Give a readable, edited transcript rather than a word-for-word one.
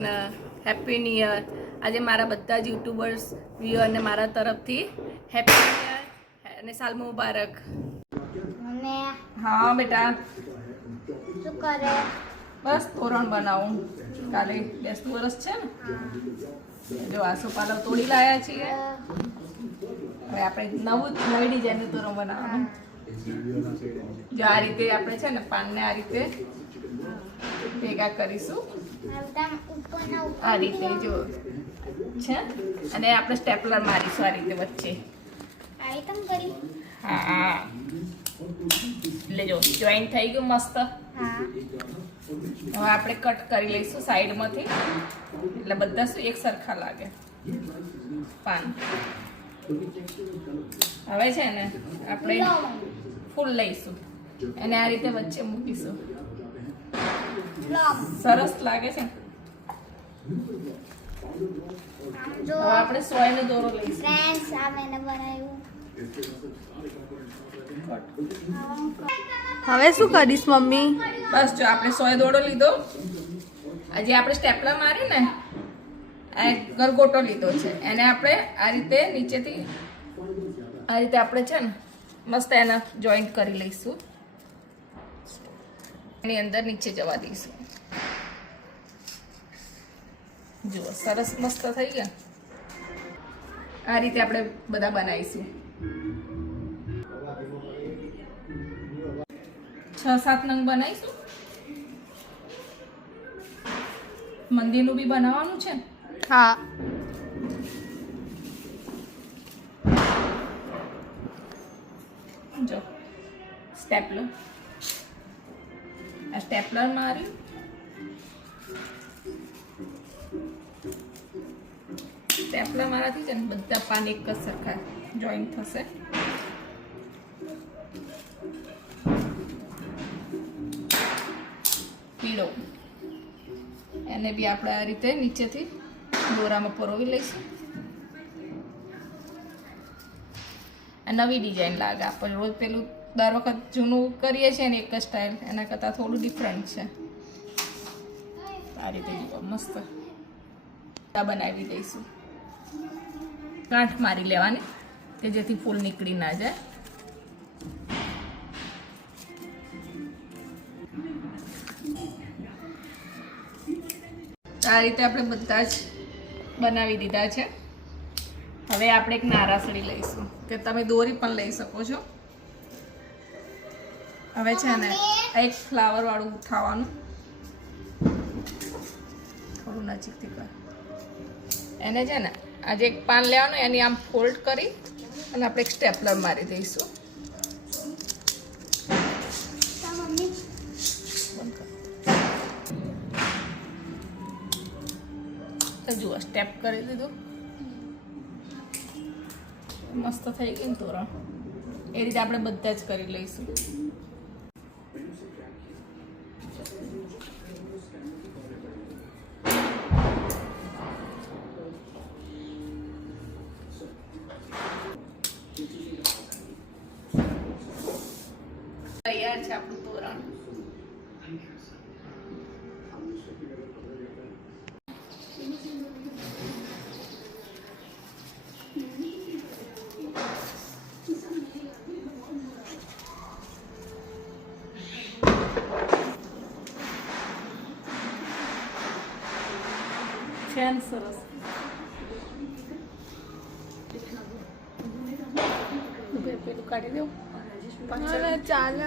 Happy new year. આજે મારા બધા જ યુટ્યુબર્સ વ્યુઅરને મારા તરફથી હેપી ન્યૂ યર અને સાલ મુબારક। હા બેટા, શું કરે? બસ તોરણ બનાવું, કાલે 10 વર્ષ છે ને। જો આસોપાલવ તોડી લાયા છીએ, હવે આપણે નવી ડિઝાઇનનું તોરણ બનાવવાનું। જો આ રીતે આપણે છે ને પાનને આ રીતે ભેગા કરીશું, આ રીતે જો છે, અને આપણે સ્ટેપલર મારીશું આ રીતે વચ્ચે। હા, એટલે જો જોઈન્ટ થઈ ગયું મસ્ત। હવે આપણે કટ કરી લઈશું સાઈડમાંથી, એટલે બધા શું એક સરખા લાગે પાન। હવે છે ને આપણે ફૂલ લઈશું, એને આ રીતે વચ્ચે મૂકીશું, સરસ લાગે છે। હવે આપણે સોયનો દોરો લઈશું। ફ્રેન્ડ્સ આ મેને બનાવ્યું। હવે શું કરીશ મમ્મી? બસ જો આપણે સોય દોરો લીધો, આજે આપણે સ્ટેપલર મારી ને આ ગરગોટો લીધો છે, એને આપણે આ રીતે નીચેથી આ રીતે આપણે છે ને મસ્ત એના જોઈન્ટ કરી લઈશું, એની અંદર નીચે જવા દઈશું। જુઓ સરસ મસ્ત થઈ ગયા। આ રીતે આપણે બધા બનાવીશું, 6-7 નંગ બનાવીશું। મંદિરનું બી બનાવવાનું છે। હા, જો સ્ટેપલર, આ સ્ટેપલર મારી સ્ટેપલર મારાથી છે ને બધા પાન એક જ સરખા જોઈન્ટ થશે। પીળો એને બી આપણે આ રીતે નીચેથી દોરામાં પરોવી લઈશું। આ નવી ડિઝાઇન લાગે, આપણે રોજ પેલું દર વખત જૂનું કરીએ છીએ ને એક જ સ્ટાઇલ, એના કરતાં થોડું ડિફરન્ટ છે। આ રીતે જુઓ મસ્ત બનાવી દઈશું, ગાંઠ મારી લેવાની કે જેથી ફૂલ નીકળી ના જાય। આ રીતે આપણે બધા જ બનાવી દીધા છે। હવે આપણે એક નારાસડી લઈશું, કે તમે દોરી પણ લઈ શકો છો। હવે છે ને એક ફ્લાવર વાળું ઉઠાવવાનું, થોડું નજીકથી કર, એને છે ને આજે એક પાન લેવાનું, એની આમ ફોલ્ડ કરી અને આપણે એક સ્ટેપલર મારી દઈશું। તો જુઓ સ્ટેપ કરી દીધું, મસ્ત થઈ ગયું તોરણ। એ રીતે આપણે બધા જ કરી લઈશું। તૈયાર છે આપણું તોરણ। ફેન સરસ, પેલું કાઢી દઉં, ચાલે।